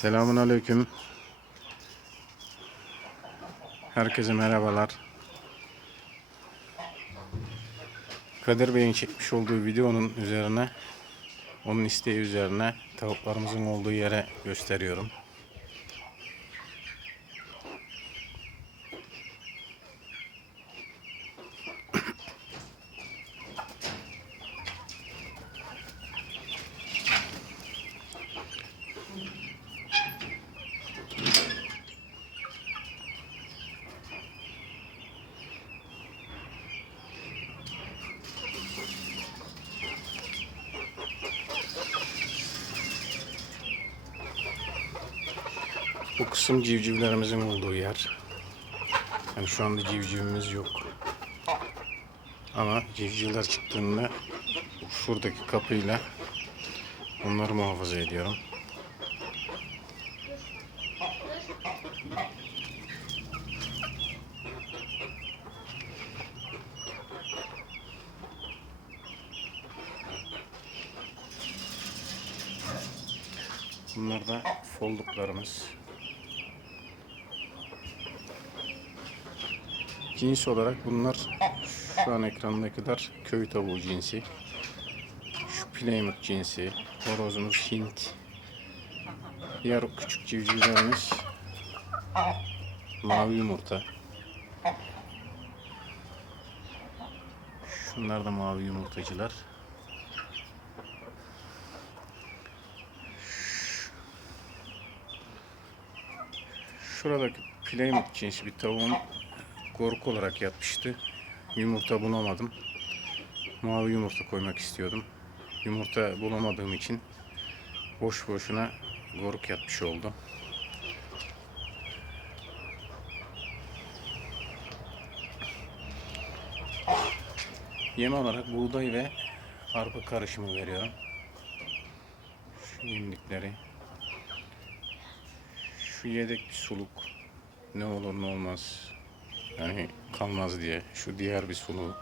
Selamun Aleyküm. Herkese merhabalar. Kadir Bey'in çekmiş olduğu videonun üzerine, onun isteği üzerine tavuklarımızın olduğu yere gösteriyorum. Bu kısım civcivlerimizin olduğu yer. Yani şu anda civcivimiz yok. Ama civcivler çıktığında şuradaki kapıyla onları muhafaza ediyorum. Bunlar da folluklarımız. Cins olarak bunlar şu an ekrandakiler köy tavuğu cinsi. Şu Plymouth cinsi. Horozumuz Hint. Diğer küçük civcivlerimiz mavi yumurta. Şunlar da mavi yumurtacılar. Şuradaki Plymouth cinsi bir tavuğum korku olarak yatmıştı. Yumurta bulamadım. Mavi yumurta koymak istiyordum. Yumurta bulamadığım için boş boşuna goruk yatmış oldu. Yem olarak buğday ve arpa karışımı veriyorum. Şu yemlikleri. Şu yedek bir suluk. Ne olur ne olmaz. Yani kalmaz diye. Şu diğer bir suluğu.